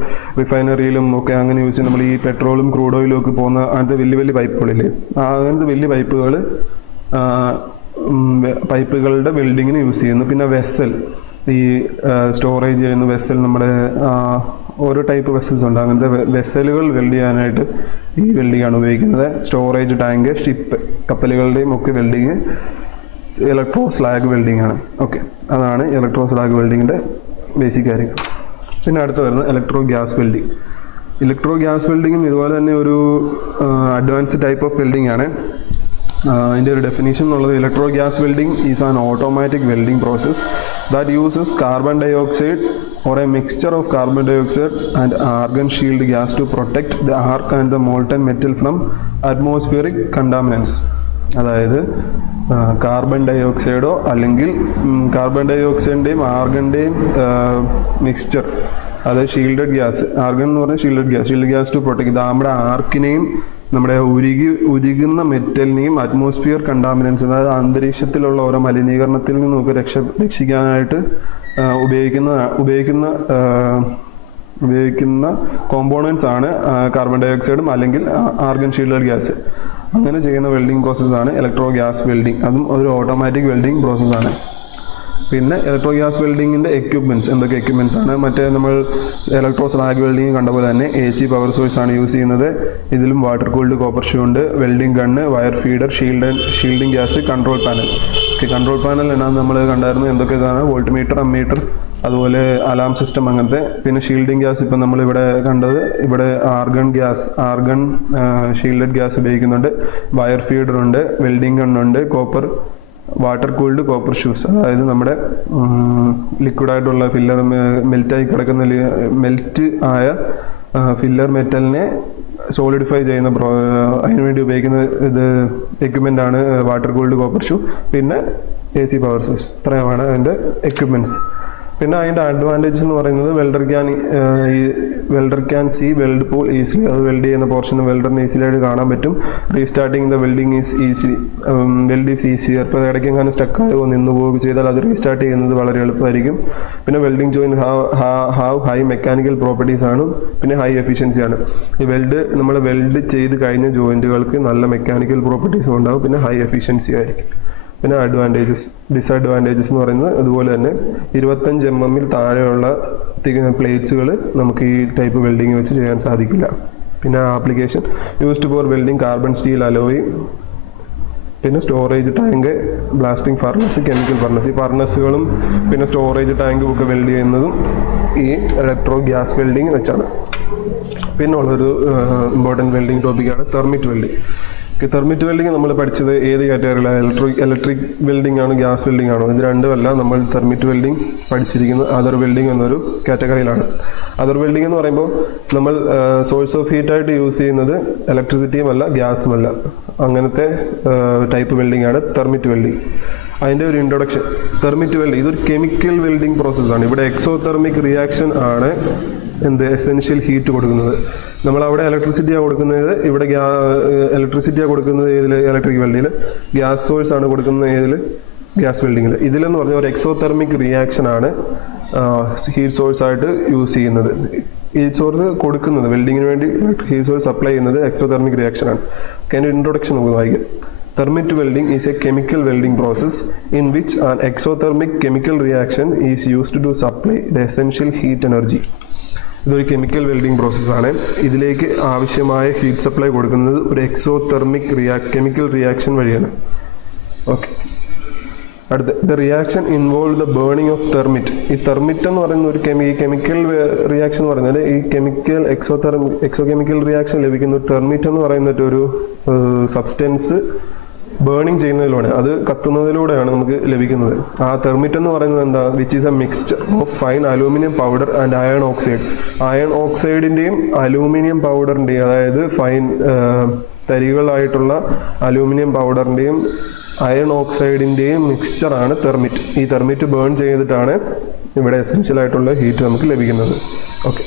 റിഫൈനറിയിലും ഒക്കെ അങ്ങനെ യൂസ് ചെയ്യും. നമ്മൾ ഈ പെട്രോളും ക്രൂഡ് ഓയിലും ഒക്കെ പോകുന്ന അങ്ങനത്തെ വലിയ പൈപ്പുകളില്ലേ, അങ്ങനത്തെ വലിയ പൈപ്പുകളുടെ വെൽഡിങ്ങിന് യൂസ് ചെയ്യുന്നു. പിന്നെ വെസൽ, ഈ സ്റ്റോറേജ് ചെയ്യുന്ന വെസൽ, നമ്മുടെ ഓരോ ടൈപ്പ് വെസൽസ് ഉണ്ട്. അങ്ങനത്തെ വെസലുകൾ വെൽഡ് ചെയ്യാനായിട്ട് ഈ വെൽഡിങ്ങാണ് ഉപയോഗിക്കുന്നത്. സ്റ്റോറേജ് ടാങ്ക്, ഷിപ്പ്, കപ്പലുകളുടെയും ഒക്കെ വെൽഡിങ് ഇലക്ട്രോ സ്ലാഗ് വെൽഡിംഗ് ആണ്. ഓക്കെ, അതാണ് ഇലക്ട്രോ സ്ലാഗ് വെൽഡിങ്ങിൻ്റെ ബേസിക് കാര്യങ്ങൾ. പിന്നെ അടുത്ത് വരുന്നത് electro gas welding. Electro gas വെൽഡിങ്ങും ഇതുപോലെ തന്നെ ഒരു അഡ്വാൻസ്ഡ് ടൈപ്പ് ഓഫ് വെൽഡിംഗ് ആണ്. അതിൻ്റെ ഒരു ഡെഫിനേഷൻ എന്നുള്ളത്, electro gas welding is an automatic welding process that uses carbon dioxide or a mixture of carbon dioxide and argon shield gas to protect the arc and the molten metal from atmospheric contaminants. അതായത് carbon ഡയോക്സൈഡോ അല്ലെങ്കിൽ carbon ഡയോക്സൈഡിൻ്റെയും ആർഗണിൻ്റെയും mixture, അതായത് shielded gas, argon എന്ന് പറഞ്ഞാൽ shield gas to protect നമ്മുടെ ആർക്കിനെയും നമ്മുടെ ഉരുകുന്ന മെറ്റലിനെയും atmosphere contaminants, അതായത് അന്തരീക്ഷത്തിലുള്ള ഓരോ മലിനീകരണത്തിൽ നിന്നൊക്കെ രക്ഷിക്കാനായിട്ട് ഉപയോഗിക്കുന്ന കോമ്പോണൻസ് ആണ് കാർബൺ ഡയോക്സൈഡും അല്ലെങ്കിൽ ആർഗൺ ഷീൽഡഡ് ഗ്യാസ്. അങ്ങനെ ചെയ്യുന്ന വെൽഡിംഗ് പ്രോസസ്സാണ് ഇലക്ട്രോ ഗ്യാസ് വെൽഡിംഗ്. അതും ഒരു ഓട്ടോമാറ്റിക് വെൽഡിംഗ് പ്രോസസ്സാണ്. പിന്നെ ഇലക്ട്രോ ഗ്യാസ് വെൽഡിങ്ങിൻ്റെ എക്യുപ്മെൻറ്റ്സ്, എന്തൊക്കെ എക്യുപ്മെൻറ്റ്സ് ആണ്? മറ്റേ നമ്മൾ ഇലക്ട്രോ സ്ലാഗ് വെൽഡിങ് കണ്ട പോലെ തന്നെ AC പവർ സോഴ്സ് ആണ് യൂസ് ചെയ്യുന്നത്. ഇതിലും വാട്ടർ കൂൾഡ് കോപ്പർ ഷൂ ഉണ്ട്, welding gun, wire feeder, shielding gas, control panel. Control panel എന്നാണ് നമ്മൾ കണ്ടായിരുന്നു എന്തൊക്കെയാണ്, വോൾട്ട്മീറ്റർ, അമ്മീറ്റർ, അതുപോലെ അലാം സിസ്റ്റം അങ്ങനത്തെ. പിന്നെ ഷീൽഡിംഗ് ഗ്യാസ് ഇപ്പം നമ്മളിവിടെ കണ്ടത്, ഇവിടെ ആർഗൺ ഷീൽഡഡ് ഗ്യാസ് ഉപയോഗിക്കുന്നുണ്ട്, വയർ ഫീഡർ ഉണ്ട്, വെൽഡിംഗ് ഗണ്ണുണ്ട്, വാട്ടർ കൂൾഡ് കോപ്പർ ഷൂസ്, അതായത് നമ്മുടെ ലിക്വിഡായിട്ടുള്ള ഫില്ലർ മെൽറ്റായി കിടക്കുന്ന മെൽറ്റ് ആയ ഫില്ലർ മെറ്റലിനെ സോളിഡിഫൈ ചെയ്യുന്ന അതിനുവേണ്ടി ഉപയോഗിക്കുന്ന എക്യുപ്മെൻ്റ് ആണ് വാട്ടർ കൂൾഡ് കോപ്പർ ഷൂ. പിന്നെ AC പവർ സോഴ്സ്. ഇത്രയുമാണ് അതിൻ്റെ എക്യുപ്മെൻറ്റ്സ്. പിന്നെ അതിൻ്റെ അഡ്വാൻറ്റേജസ് എന്ന് പറയുന്നത് welder can see weld pool easily. അത് വെൽഡ് ചെയ്യുന്ന പോർഷൻ വെൽഡറിന് ഈസിലി ആയിട്ട് കാണാൻ പറ്റും. Restarting the welding is easier. ഇപ്പോൾ ഇടയ്ക്ക് എങ്ങനെ സ്റ്റക്കായോ നിന്ന് പോവുകയോ ചെയ്താൽ അത് റീസ്റ്റാർട്ട് ചെയ്യുന്നത് വളരെ എളുപ്പമായിരിക്കും. പിന്നെ welding join have high mechanical properties ആണ്. പിന്നെ ഹൈ എഫിഷ്യൻസി ആണ്. ഈ നമ്മൾ വെൽഡ് ചെയ്ത് കഴിഞ്ഞ ജോയിൻറ്റുകൾക്ക് നല്ല മെക്കാനിക്കൽ പ്രോപ്പർട്ടീസും ഉണ്ടാവും. പിന്നെ ഹൈ എഫിഷ്യൻസി ആയിരിക്കും. പിന്നെ ഡിസഡ്വാൻറ്റേജസ് എന്ന് പറയുന്നത് അതുപോലെ തന്നെ 25 mm താഴെയുള്ള പ്ലേറ്റ്സുകൾ നമുക്ക് ഈ ടൈപ്പ് വെൽഡിങ് വെച്ച് ചെയ്യാൻ സാധിക്കില്ല. പിന്നെ application used for welding carbon steel alloy, പിന്നെ storage tank, blasting furnace, chemical furnace. ഈ ഫർണസുകളും പിന്നെ സ്റ്റോറേജ് ടാങ്കും ഒക്കെ വെൽഡ് ചെയ്യുന്നതും ഈ ഇലക്ട്രോ ഗ്യാസ് വെൽഡിങ് വെച്ചാണ്. പിന്നെ ഉള്ളൊരു ഇമ്പോർട്ടൻറ്റ് വെൽഡിങ് ടോപ്പിക്കാണ് തെർമിറ്റ് വെൽഡിങ്. തെർമിറ്റ് വെൽഡിങ് നമ്മൾ പഠിച്ചത് ഏത് കാറ്റഗറിയിലാണ്? ഇലക്ട്രിക് വെൽഡിംഗ് ആണോ ഗ്യാസ് വെൽഡിംഗ് ആണോ? ഇത് രണ്ടുമല്ല. നമ്മൾ തെർമിറ്റ് വെൽഡിംഗ് പഠിച്ചിരിക്കുന്നത് അതർ വെൽഡിംഗ് എന്നൊരു കാറ്റഗറിയിലാണ്. അതർ വെൽഡിംഗ് എന്ന് പറയുമ്പോൾ നമ്മൾ സോഴ്സ് ഓഫ് ഹീറ്റായിട്ട് യൂസ് ചെയ്യുന്നത് ഇലക്ട്രിസിറ്റിയും അല്ല ഗ്യാസുമല്ല, അങ്ങനത്തെ ടൈപ്പ് വെൽഡിംഗ് ആണ് തെർമിറ്റ് വെൽഡിംഗ്. അതിൻ്റെ ഒരു ഇൻട്രൊഡക്ഷൻ. തെർമിറ്റ് വെൽഡിംഗ് ഇതൊരു കെമിക്കൽ വെൽഡിംഗ് പ്രോസസ്സാണ്. ഇവിടെ എക്സോതെർമിക് റിയാക്ഷൻ ആണ് എസെൻഷ്യൽ ഹീറ്റ് കൊടുക്കുന്നത്. നമ്മളവിടെ ഇലക്ട്രിസിറ്റിയാണ് കൊടുക്കുന്നത്, ഇവിടെ ഇലക്ട്രിസിറ്റിയാണ് കൊടുക്കുന്നത് ഏതിൽ? ഇലക്ട്രിക് വെൽഡിങ്ങിൽ. ഗ്യാസ് സോഴ്സ് ആണ് കൊടുക്കുന്നത് ഏതിൽ? ഗ്യാസ് വെൽഡിങ്ങിൽ. ഇതിലെന്ന് പറഞ്ഞാൽ ഒരു എക്സോതെർമിക് റിയാക്ഷൻ ആണ് ഹീറ്റ് സോഴ്സ് ആയിട്ട് യൂസ് ചെയ്യുന്നത്. ഹീറ്റ് സോഴ്സ് കൊടുക്കുന്നത് വെൽഡിങ്ങിന് വേണ്ടി ഹീറ്റ് സോഴ്സ് സപ്ലൈ ചെയ്യുന്നത് എക്സോതെർമിക് റിയാക്ഷൻ ആണ്. അതിൻ്റെ ഇൻട്രൊഡക്ഷൻ നമുക്ക് വായിക്കാം. Thermite welding is a chemical welding process in which an exothermic chemical reaction is used to supply the essential heat energy. ഇതൊരു കെമിക്കൽ വെൽഡിംഗ് പ്രോസസ്സാണ്. ഇതിലേക്ക് ആവശ്യമായ ഹീറ്റ് സപ്ലൈ കൊടുക്കുന്നത് ഒരു എക്സോതെർമിക് കെമിക്കൽ റിയാക്ഷൻ വഴിയാണ്. ഓക്കെ, അടുത്ത the reaction involve the burning of thermite. ഈ thermite എന്ന് പറയുന്ന ഒരു കെമിക്കൽ റിയാക്ഷൻ എന്ന് പറയുന്നത് ഈ കെമിക്കൽ എക്സോകെമിക്കൽ റിയാക്ഷൻ ലഭിക്കുന്ന ഒരു തെർമിറ്റ് എന്ന് പറയുന്ന ഒരു സബ്സ്റ്റൻസ് ബേണിംഗ് ചെയ്യുന്നതിലൂടെ, അത് കത്തുന്നതിലൂടെയാണ് നമുക്ക് ലഭിക്കുന്നത്. ആ തെർമിറ്റ് എന്ന് പറയുന്നത് എന്താ? Which is a mixture of fine aluminium powder and iron oxide. Iron ഓക്സൈഡിൻ്റെയും അലൂമിനിയം പൗഡറിൻ്റെയും, അതായത് ഫൈൻ തരികളായിട്ടുള്ള അലൂമിനിയം പൗഡറിൻ്റെയും അയൺ ഓക്സൈഡിൻ്റെയും മിക്സ്ചറാണ് തെർമിറ്റ്. ഈ തെർമിറ്റ് ബേൺ ചെയ്തിട്ടാണ് ഇവിടെ എസെൻഷ്യൽ ആയിട്ടുള്ള ഹീറ്റ് നമുക്ക് ലഭിക്കുന്നത്. ഓക്കെ,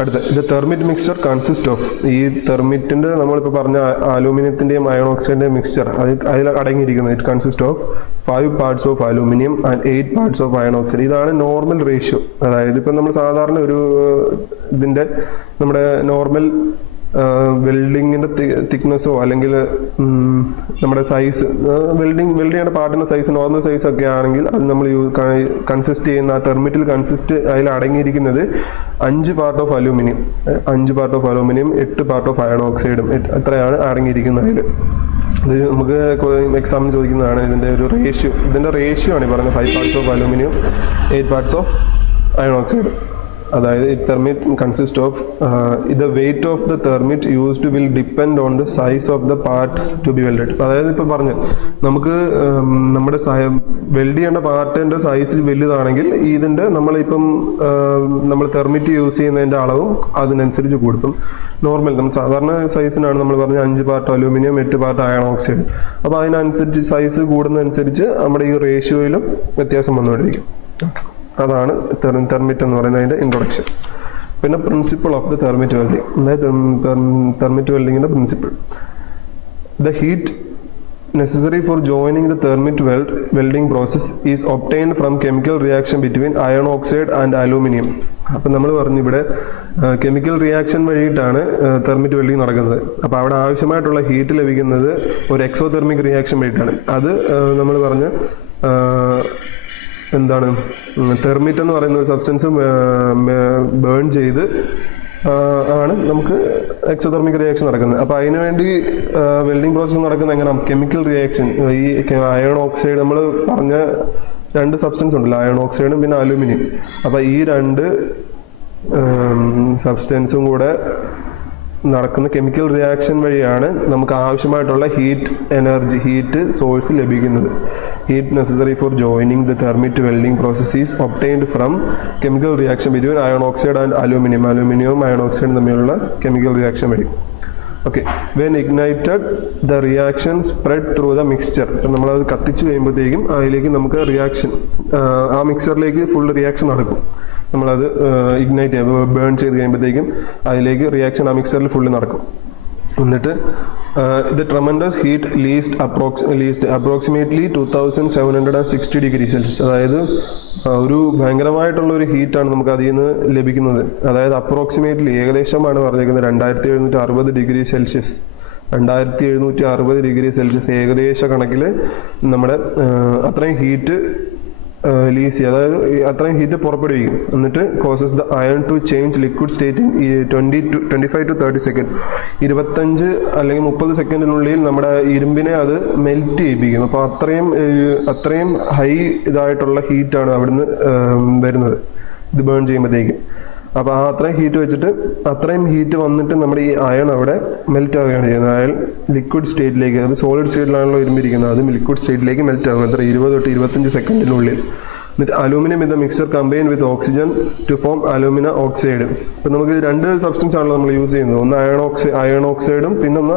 അടുത്ത ഇത് തെർമിറ്റ് മിക്സ്ചർ കൺസിസ്റ്റ് ഓഫ്. ഈ തെർമിറ്റിൻ്റെ നമ്മളിപ്പോൾ പറഞ്ഞ അലൂമിനിയത്തിൻ്റെയും അയൺ ഓക്സൈഡിൻ്റെയും മിക്സ്ചർ അതിൽ അടങ്ങിയിരിക്കുന്നത് it consist of 5 parts of aluminium and 8 parts of iron oxide. ഇതാണ് നോർമൽ റേഷ്യോ. അതായത് ഇപ്പം നമ്മൾ സാധാരണ ഒരു ഇതിൻ്റെ നമ്മുടെ നോർമൽ വെൽഡിങ്ങിൻ്റെ തിക്നെസ്സോ അല്ലെങ്കിൽ നമ്മുടെ സൈസ്, വെൽഡിങ് ചെയ്യേണ്ട പാർട്ടിൻ്റെ സൈസ് നോർമൽ സൈസ് ഒക്കെ ആണെങ്കിൽ അത് നമ്മൾ കൺസിസ്റ്റ് ചെയ്യുന്ന ആ തെർമിറ്റിൽ അതിൽ അടങ്ങിയിരിക്കുന്നത് 5 part of aluminium, 5 part of aluminium, 8 part of iron ഓക്സൈഡും, എത്രയാണ് അടങ്ങിയിരിക്കുന്നത് അതിൽ. ഇത് നമുക്ക് എക്സാമിന് ചോദിക്കുന്നതാണ് ഇതിൻ്റെ ഒരു റേഷ്യോ. ഇതിൻ്റെ റേഷ്യോ ആണ് ഈ പറഞ്ഞത് 5 parts of aluminium, 8 parts of iron oxide. അതായത് thermit consist of the weight of the thermit used will depend on the size of the part to be welded. അതായത് ഇപ്പോൾ പറഞ്ഞ് നമുക്ക് നമ്മുടെ വെൽഡ് ചെയ്യേണ്ട പാർട്ടിൻ്റെ സൈസ് വലുതാണെങ്കിൽ ഇതിൻ്റെ നമ്മളിപ്പം നമ്മൾ തെർമിറ്റ് യൂസ് ചെയ്യുന്നതിൻ്റെ അളവും അതിനനുസരിച്ച് കൂടും. നോർമൽ നമ്മൾ സാധാരണ സൈസിനാണ് നമ്മൾ പറഞ്ഞ 5 part aluminium, 8 part iron oxide. അപ്പോൾ അതിനനുസരിച്ച് സൈസ് കൂടുന്നതനുസരിച്ച് നമ്മുടെ ഈ റേഷ്യോയിലും വ്യത്യാസം വന്നുകൊണ്ടിരിക്കും. അതാണ് തെർമിറ്റ് എന്ന് പറയുന്നതിൻ്റെ ഇൻട്രൊഡക്ഷൻ. പിന്നെ principle of the thermit welding, അതായത് തെർമിറ്റ് വെൽഡിങ്ങിൻ്റെ principle. The heat necessary for joining the thermite welding process is obtained from chemical reaction between iron oxide and aluminum. അപ്പം നമ്മൾ പറഞ്ഞു ഇവിടെ കെമിക്കൽ റിയാക്ഷൻ വഴിയിട്ടാണ് തെർമിറ്റ് വെൽഡിങ് നടക്കുന്നത്. അപ്പോൾ അവിടെ ആവശ്യമായിട്ടുള്ള ഹീറ്റ് ലഭിക്കുന്നത് ഒരു എക്സോതെർമിക് റിയാക്ഷൻ വഴിയിട്ടാണ്. അത് നമ്മൾ പറഞ്ഞ് എന്താണ്, തെർമിറ്റ് എന്ന് പറയുന്ന ഒരു സബ്സ്റ്റൻസ് ബേൺ ചെയ്ത് ആണ് നമുക്ക് എക്സോതെർമിക് റിയാക്ഷൻ നടക്കുന്നത്. അപ്പോൾ അതിനു വേണ്ടി വെൽഡിംഗ് പ്രോസസ്സ് നടക്കുന്നത് എങ്ങനെയാണ്? Chemical reaction. ഈ അയൺ ഓക്സൈഡ് നമ്മൾ പറഞ്ഞ 2 സബ്സ്റ്റൻസ് ഉണ്ടല്ലോ, അയൺ ഓക്സൈഡും പിന്നെ അലൂമിനിയം. അപ്പോൾ ഈ 2 സബ്സ്റ്റൻസും കൂടെ നടക്കുന്ന കെമിക്കൽ റിയാക്ഷൻ വഴിയാണ് നമുക്ക് ആവശ്യമായിട്ടുള്ള ഹീറ്റ് സോഴ്സ് ലഭിക്കുന്നത്. Heat necessary for joining the thermit welding process is obtained from chemical reaction between iron oxide and അലൂമിനിയവും iron ഓക്സൈഡും തമ്മിലുള്ള കെമിക്കൽ റിയാക്ഷൻ വഴി. Okay, when Ignited the reaction spread through the mixture. നമ്മളത് കത്തിച്ച് കഴിയുമ്പോഴത്തേക്കും അതിലേക്ക് നമുക്ക് reaction, ആ മിക്സറിലേക്ക് full reaction നടക്കും. നമ്മളത് ഇഗ്നൈറ്റ് ബേൺ ചെയ്ത് കഴിയുമ്പോഴത്തേക്കും അതിലേക്ക് റിയാക്ഷൻ ആ മിക്സറിൽ ഫുള്ള് നടക്കും. എന്നിട്ട് the tremendous heat least approximately 2760 degree Celsius. അതായത് ഒരു ഭയങ്കരമായിട്ടുള്ള ഒരു ഹീറ്റാണ് നമുക്ക് അതിൽ നിന്ന് ലഭിക്കുന്നത്. അതായത് അപ്രോക്സിമേറ്റ്ലി ഏകദേശമാണ് പറഞ്ഞിരിക്കുന്നത് 2760 ഡിഗ്രി സെൽഷ്യസ് 2760°C ഏകദേശ കണക്കിൽ നമ്മുടെ അത്രയും ഹീറ്റ് റിലീസ് ചെയ്യുക, അതായത് അത്രയും ഹീറ്റ് പുറപ്പെടുവിക്കും. എന്നിട്ട് causes the iron to change liquid state in 25 to 30 second, 25 അല്ലെങ്കിൽ 30 സെക്കൻഡിനുള്ളിൽ നമ്മുടെ ഇരുമ്പിനെ അത് മെൽറ്റ് ചെയ്യിപ്പിക്കും. അപ്പോൾ അത്രയും ഹൈ ഇതായിട്ടുള്ള ഹീറ്റാണ് അവിടുന്ന് വരുന്നത് ഇത് ബേൺ ചെയ്യുമ്പോഴത്തേക്കും. അപ്പോൾ അത്രയും ഹീറ്റ് വെച്ചിട്ട് അത്രയും ഹീറ്റ് വന്നിട്ട് നമ്മുടെ ഈ അയൺ അവിടെ മെൽറ്റ് ആവുകയാണ് ചെയ്യുന്നത്. അയൺ ലിക്വിഡ് സ്റ്റേറ്റിലേക്ക്, അത് സോളിഡ് സ്റ്റേറ്റിലാണല്ലോ ഇരുമ്പിരിക്കുന്നത്, അത് ലിക്വിഡ് സ്റ്റേറ്റിലേക്ക് മെൽറ്റ് ആകും. എത്ര 20 to 25 സെക്കൻഡിനുള്ളിൽ. എന്നിട്ട് aluminium in the mixer combine with oxygen to form alumina oxide. ഇപ്പം നമുക്ക് 2 സബ്സ്റ്റൻസ് ആണല്ലോ നമ്മൾ യൂസ് ചെയ്യുന്നത്, ഒന്ന് അയൺ ഓക്സൈഡും പിന്നെ ഒന്ന്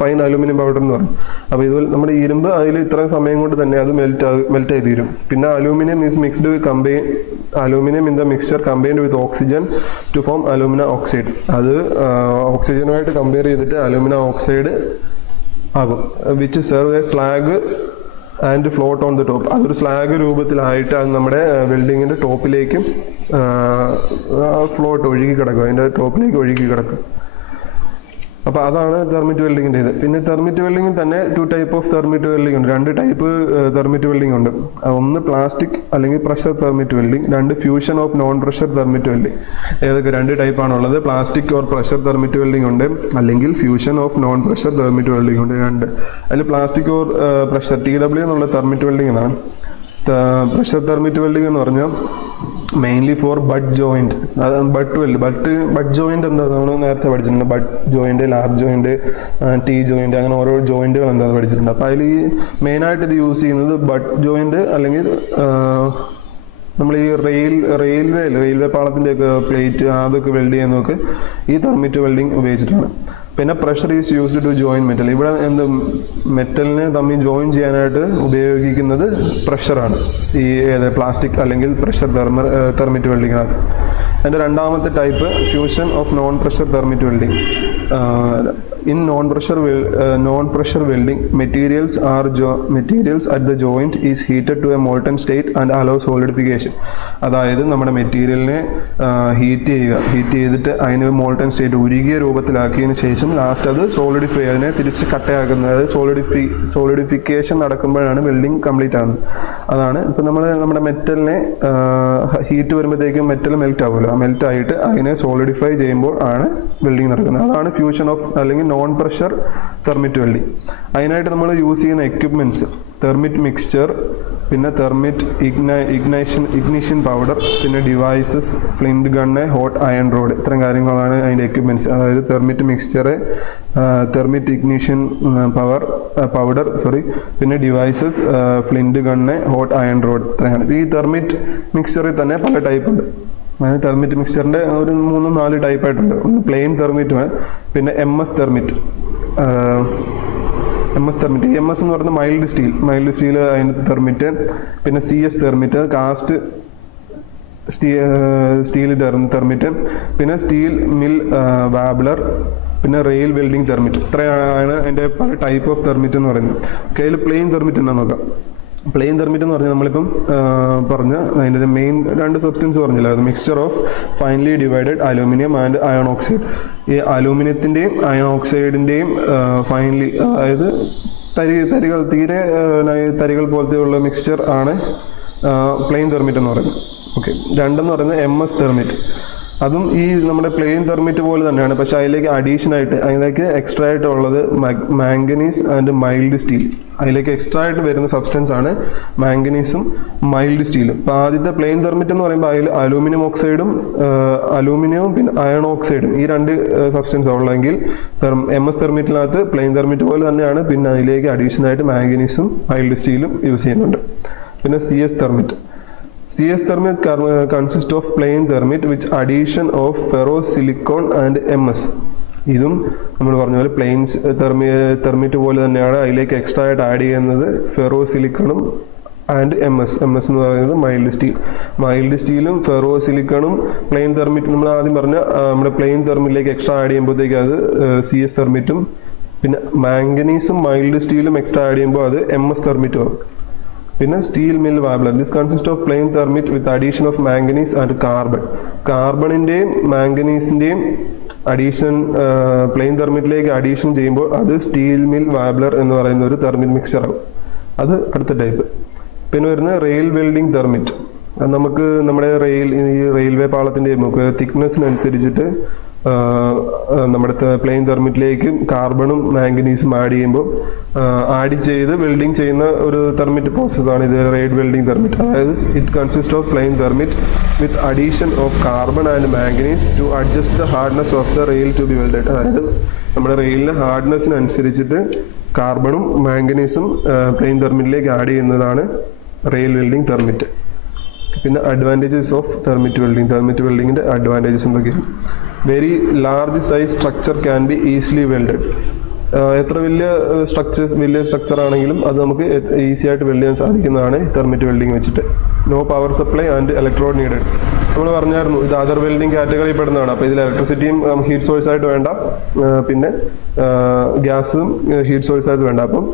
ഫൈൻ അലൂമിനിയം പൗഡർ എന്ന് പറയും. അപ്പോൾ ഇത് നമ്മുടെ ഇരുമ്പ് അതിൽ ഇത്രയും സമയം കൊണ്ട് തന്നെ അത് മെൽറ്റ് ആയി തീരും. പിന്നെ aluminium is mixed aluminium in the mixture combined with oxygen to form alumina oxide. അത് ഓക്സിജനുമായിട്ട് കമ്പയർ ചെയ്തിട്ട് അലൂമിന ഓക്സൈഡ് ആകും. Which serve a slag and float on the top. അതൊരു സ്ലാഗ് രൂപത്തിലായിട്ട് അത് നമ്മുടെ വെൽഡിങ്ങിൻ്റെ ടോപ്പിലേക്കും ഫ്ലോട്ട് ഒഴുകി കിടക്കും, അതിൻ്റെ ടോപ്പിലേക്ക് ഒഴുകി കിടക്കും. അപ്പോൾ അതാണ് തെർമിറ്റ് വെൽഡിങ്ങിൻ്റെ ഇത്. പിന്നെ തെർമിറ്റ് വെൽഡിങ്ങിൽ തന്നെ 2 ടൈപ്പ് ഓഫ് തെർമിറ്റ് വെൽഡിംഗ് ഉണ്ട്. 2 ടൈപ്പ് തെർമിറ്റ് വെൽഡിംഗ് ഉണ്ട്. ഒന്ന് പ്ലാസ്റ്റിക് അല്ലെങ്കിൽ pressure thermit welding, 2 fusion of non pressure thermit welding. ഏതൊക്കെ 2 ടൈപ്പാണുള്ളത്? Plastic or pressure thermit welding ഉണ്ട്, അല്ലെങ്കിൽ fusion of non pressure thermit welding ഉണ്ട്. 2 അതിൽ പ്ലാസ്റ്റിക് ഓർ പ്രഷർ TW എന്നുള്ള തെർമിറ്റ് വെൽഡിംഗ് എന്നാണ്. പ്രഷർ തെർമിറ്റ് വെൽഡിംഗ് എന്ന് പറഞ്ഞാൽ mainly for butt joint. Butt joint എന്താ നമ്മൾ നേരത്തെ പഠിച്ചിട്ടുണ്ട്. Butt joint, lap joint, T joint, അങ്ങനെ ഓരോ ജോയിന്റുകൾ എന്താണെന്ന് പഠിച്ചിട്ടുണ്ട്. അപ്പോൾ അതിൽ ഈ മെയിനായിട്ട് ഇത് യൂസ് ചെയ്യുന്നത് ബഡ് ജോയിന്റ്, അല്ലെങ്കിൽ നമ്മൾ ഈ റെയിൽവേ പാളത്തിൻ്റെയൊക്കെ പ്ലേറ്റ് അതൊക്കെ വെൽഡ് ചെയ്യുന്നതൊക്കെ ഈ തെർമിറ്റ് വെൽഡിംഗ് ഉപയോഗിച്ചിട്ടാണ്. പിന്നെ pressure is used to join metal. ഇവിടെ മെറ്റലിനെ തമ്മിൽ ജോയിൻ ചെയ്യാനായിട്ട് ഉപയോഗിക്കുന്നത് പ്രഷറാണ്, ഈ പ്ലാസ്റ്റിക് അല്ലെങ്കിൽ പ്രഷർ തെർമിറ്റ് വെൽഡിങ്ങിനകത്ത്. അതിൻ്റെ രണ്ടാമത്തെ type fusion of non pressure thermit welding. In non pressure welding materials at the joint is heated to a molten state and allow solidification. അതായത് നമ്മുടെ മെറ്റീരിയലിനെ ഹീറ്റ് ചെയ്തിട്ട് അതിന് മോൾട്ടൺ സ്റ്റേറ്റ് ഉരുകിയ രൂപത്തിലാക്കിയതിന് ശേഷം ലാസ്റ്റ് അത് സോളിഡിഫൈ, അതിനെ തിരിച്ച് കട്ടയാക്കുന്നത്, അതായത് സോളിഡിഫിക്കേഷൻ നടക്കുമ്പോഴാണ് വെൽഡിങ് കംപ്ലീറ്റ് ആകുന്നത്. അതാണ് ഇപ്പം നമ്മുടെ മെറ്റലിനെ ഹീറ്റ് വരുമ്പോഴത്തേക്കും മെറ്റൽ മെൽറ്റ് ആവുമല്ലോ, മെൽറ്റ് ആയിട്ട് അതിനെ സോളിഡിഫൈ ചെയ്യുമ്പോൾ ആണ് വെൽഡിങ് നടക്കുന്നത്. അതാണ് ഫ്യൂഷൻ ഓഫ് അല്ലെങ്കിൽ നോൺ പ്രഷർ തെർമിറ്റ് വെൽഡിങ്. അതിനായിട്ട് നമ്മൾ യൂസ് ചെയ്യുന്ന എക്യുപ്മെന്റ്സ് തെർമിറ്റ് മിക്സ്ചർ, പിന്നെ തെർമിറ്റ് ഇഗ്നിഷൻ പൗഡർ, പിന്നെ devices, flint gun, hot iron rod. ഇത്തരം കാര്യങ്ങളാണ് അതിൻ്റെ എക്യുപ്മെന്റ്സ്. അതായത് thermit mixture, thermit ignition powder, പിന്നെ devices, flint gun, hot iron rod. ഇത്രയാണ്. ഈ തെർമിറ്റ് മിക്സ്ചറിൽ തന്നെ പല ടൈപ്പ് ഉണ്ട്. അതായത് തെർമിറ്റ് മിക്സ്ചറിൻ്റെ ഒരു 3-4 ടൈപ്പായിട്ടുണ്ട്. ഒന്ന് പ്ലെയിൻ തെർമിറ്റ്, പിന്നെ MS തെർമിറ്റ്. MS എന്ന് പറയുന്നത് മൈൽഡ് സ്റ്റീൽ അതിൻ്റെ തെർമിറ്റ്. പിന്നെ CS thermit, cast steel thermit. പിന്നെ സ്റ്റീൽ മിൽ വാബ്ലർ, പിന്നെ റെയിൽ വെൽഡിംഗ് തെർമിറ്റ്. ഇത്രയാണ് അതിൻ്റെ പല ടൈപ്പ് ഓഫ് തെർമിറ്റ് എന്ന് പറയുന്നത്. അതിൽ പ്ലെയിൻ തെർമിറ്റ് എന്നാ നോക്കാം. പ്ലെയിൻ തെർമിറ്റ് എന്ന് പറഞ്ഞാൽ നമ്മളിപ്പം പറഞ്ഞ അതിൻ്റെ മെയിൻ 2 സബ്സ്റ്റൻസ് പറഞ്ഞില്ല, അത് mixture of finely divided aluminium and iron oxide. ഈ അലൂമിനിയത്തിൻ്റെയും അയൺ ഓക്സൈഡിൻ്റെയും ഫൈൻലി, അതായത് തീരെ തരികൾ പോലത്തെയുള്ള മിക്സ്ചർ ആണ് പ്ലെയിൻ തെർമിറ്റ് എന്ന് പറയുന്നത്. ഓക്കെ. 2 എന്ന് പറയുന്നത് MS തെർമിറ്റ്. അതും ഈ നമ്മുടെ പ്ലെയിൻ തെർമിറ്റ് പോലെ തന്നെയാണ്, പക്ഷെ അതിലേക്ക് എക്സ്ട്രാ ആയിട്ട് ഉള്ളത് മാംഗനീസ് ആൻഡ് മൈൽഡ് സ്റ്റീൽ. അതിലേക്ക് എക്സ്ട്രാ ആയിട്ട് വരുന്ന സബ്സ്റ്റൻസ് ആണ് മാംഗനീസും മൈൽഡ് സ്റ്റീലും. അപ്പോൾ ആദ്യത്തെ പ്ലെയിൻ തെർമിറ്റ് എന്ന് പറയുമ്പോൾ അതിൽ അലൂമിനിയവും പിന്നെ അയൺ ഓക്സൈഡും ഈ 2 സബ്സ്റ്റൻസ് ഉള്ളെങ്കിൽ MS തെർമിറ്റിനകത്ത് പ്ലെയിൻ തെർമിറ്റ് പോലെ തന്നെയാണ്. പിന്നെ അതിലേക്ക് അഡീഷണൽ ആയിട്ട് മാംഗനീസും മൈൽഡ് സ്റ്റീലും യൂസ് ചെയ്യുന്നുണ്ട്. പിന്നെ CS thermite consists of plain thermite with addition of ferrosilicon and MS. ഇതും നമ്മൾ പറഞ്ഞ പോലെ പ്ലെയിൻ തെർമിറ്റ് പോലെ തന്നെയാണ്. അതിലേക്ക് എക്സ്ട്രാ ആയിട്ട് ആഡ് ചെയ്യുന്നത് ഫെറോസിലിക്കണും ആൻഡ് MS എന്ന് പറയുന്നത് മൈൽഡ് സ്റ്റീലും ഫെറോസിലിക്കണും പ്ലെയിൻ തെർമിറ്റ്. നമ്മൾ ആദ്യം പറഞ്ഞ നമ്മുടെ പ്ലെയിൻ തെർമിറ്റിലേക്ക് എക്സ്ട്രാ ആഡ് ചെയ്യുമ്പോഴത്തേക്ക് അത് CS തെർമിറ്റും, പിന്നെ മാംഗനീസും മൈൽഡ് സ്റ്റീലും എക്സ്ട്രാ ആഡ് ചെയ്യുമ്പോൾ അത് MS തെർമിറ്റും ആവും. പിന്നെ steel mill wobbler. This consist of plain thermit with addition of manganese and കാർബണിന്റെയും മാംഗനീസിന്റെയും അഡീഷൻ പ്ലെയിൻ തെർമിറ്റിലേക്ക് അഡീഷൻ ചെയ്യുമ്പോൾ അത് സ്റ്റീൽ മിൽ വാബ്ലർ എന്ന് പറയുന്ന ഒരു തെർമിറ്റ് മിക്സ്ചർ ആകും. അത് അടുത്ത ടൈപ്പ്. പിന്നെ വരുന്നത് റെയിൽ വെൽഡിംഗ് തെർമിറ്റ്. നമുക്ക് നമ്മുടെ ഈ റെയിൽവേ പാളത്തിൻ്റെ നമുക്ക് തിക്നെസ്സിനനുസരിച്ചിട്ട് നമ്മുടെ പ്ലെയിൻ തെർമിറ്റിലേക്ക് കാർബണും മാംഗനീസും ആഡ് ചെയ്യുമ്പോൾ ആഡ് ചെയ്ത് വെൽഡിങ് ചെയ്യുന്ന ഒരു തെർമിറ്റ് പ്രോസസ്സാണ് ഇത് റെയിൽ വെൽഡിംഗ് തെർമിറ്റ്. അതായത് it consist of plain thermit with addition of carbon and manganese to adjust the hardness of the rail to be welded. അതായത് നമ്മുടെ റെയിലിൻ്റെ ഹാർഡ്നെസ്സിനനുസരിച്ചിട്ട് കാർബണും മാംഗനീസും പ്ലെയിൻ തെർമിറ്റിലേക്ക് ആഡ് ചെയ്യുന്നതാണ് റെയിൽ വെൽഡിംഗ് തെർമിറ്റ്. പിന്നെ advantages of thermit welding. Thermit വെൽഡിങ്ങിൻ്റെ അഡ്വാൻറ്റേജസ് എന്തൊക്കെയാണ്? Very large size structure can be easily welded. എത്ര വലിയ സ്ട്രക്ചർ ആണെങ്കിലും അത് നമുക്ക് ഈസി ആയിട്ട് വെൽഡ് ചെയ്യാൻ സാധിക്കുന്നതാണ് തെർമിറ്റ് വെൽഡിംഗ് വെച്ചിട്ട്. No power supply and electrode needed. നമ്മൾ പറഞ്ഞായിരുന്നു ഇത് അതർ വെൽഡിംഗ് കാറ്റഗറി പെടുന്നതാണ്. അപ്പോൾ ഇതിൽ ഇലക്ട്രിസിറ്റിയും ഹീറ്റ് സോഴ്സ് ആയിട്ട് വേണ്ട, പിന്നെ ഗ്യാസും ഹീറ്റ് സോഴ്സ് ആയിട്ട് വേണ്ട. അപ്പം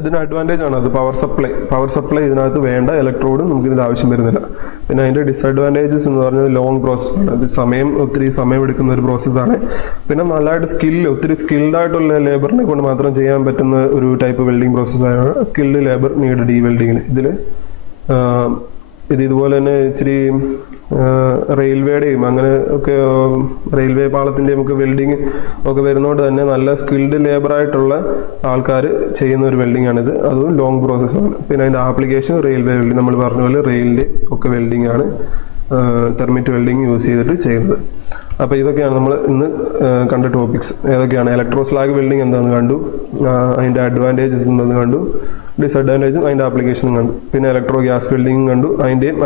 ഇതിന് അഡ്വാൻറ്റേജ് ആണ് അത് പവർ സപ്ലൈ ഇതിനകത്ത് വേണ്ട, ഇലക്ട്രോഡും നമുക്ക് ഇതിൽ ആവശ്യം വരുന്നില്ല. പിന്നെ അതിൻ്റെ ഡിസഡ്വാൻറ്റേജസ് എന്ന് പറഞ്ഞാൽ ലോങ് പ്രോസസ്സാണ്. അത് ഒത്തിരി സമയം എടുക്കുന്ന ഒരു പ്രോസസ്സാണ്. പിന്നെ നല്ലതായിട്ട് ഒത്തിരി സ്കിൽഡ് ആയിട്ടുള്ള ലേബറിനെ കൊണ്ട് മാത്രം ചെയ്യാൻ പറ്റുന്ന ഒരു ടൈപ്പ് വെൽഡിംഗ് പ്രോസസ്സാണ്. സ്കിൽഡ് ലേബർ നീഡഡ് ഈ വെൽഡിങ്ങിന്. ഇതുപോലെ തന്നെ ഇച്ചിരി റെയിൽവേയുടെയും അങ്ങനെ ഒക്കെ റെയിൽവേ പാളത്തിൻ്റെയും ഒക്കെ വെൽഡിങ് ഒക്കെ വരുന്നതുകൊണ്ട് തന്നെ നല്ല സ്കിൽഡ് ലേബറായിട്ടുള്ള ആൾക്കാർ ചെയ്യുന്ന ഒരു വെൽഡിംഗ് ആണിത്. അതും ലോങ് പ്രോസസ്സാണ്. പിന്നെ അതിൻ്റെ ആപ്ലിക്കേഷൻ റെയിൽവേ വെൽഡിംഗ്, നമ്മൾ പറഞ്ഞ പോലെ റെയിലിൻ്റെ ഒക്കെ വെൽഡിംഗ് ആണ് തെർമിറ്റ് വെൽഡിംഗ് യൂസ് ചെയ്തിട്ട് ചെയ്യുന്നത്. അപ്പോൾ ഇതൊക്കെയാണ് നമ്മൾ ഇന്ന് കണ്ട ടോപ്പിക്സ്. ഏതൊക്കെയാണ്? ഇലക്ട്രോ സ്ലാഗ് വെൽഡിംഗ് എന്താണെന്ന് കണ്ടു, അതിൻ്റെ അഡ്വാൻറ്റേജസ് എന്താണെന്ന് കണ്ടു, ഡിസഡ്വാൻറ്റേജും അതിൻ്റെ ആപ്ലിക്കേഷനും കണ്ടു. പിന്നെ ഇലക്ട്രോ ഗ്യാസ് വെൽഡിംഗ് കണ്ടു, അതിൻ്റെയും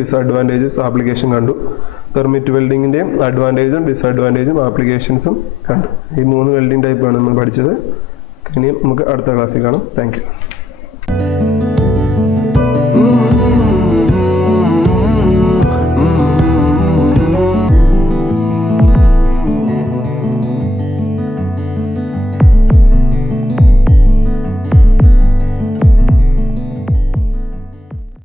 ഡിസഡ്വാൻറ്റേജസ് ആപ്ലിക്കേഷൻ കണ്ടു. തെർമിറ്റ് വെൽഡിങ്ങിൻ്റെയും അഡ്വാൻറ്റേജും ഡിസഡ്വാൻറ്റേജും ആപ്ലിക്കേഷൻസും കണ്ടു. ഈ 3 വെൽഡിംഗ് ടൈപ്പാണ് നമ്മൾ പഠിച്ചത്. ഇനിയും നമുക്ക് അടുത്ത ക്ലാസ്സിൽ കാണാം. Thank you.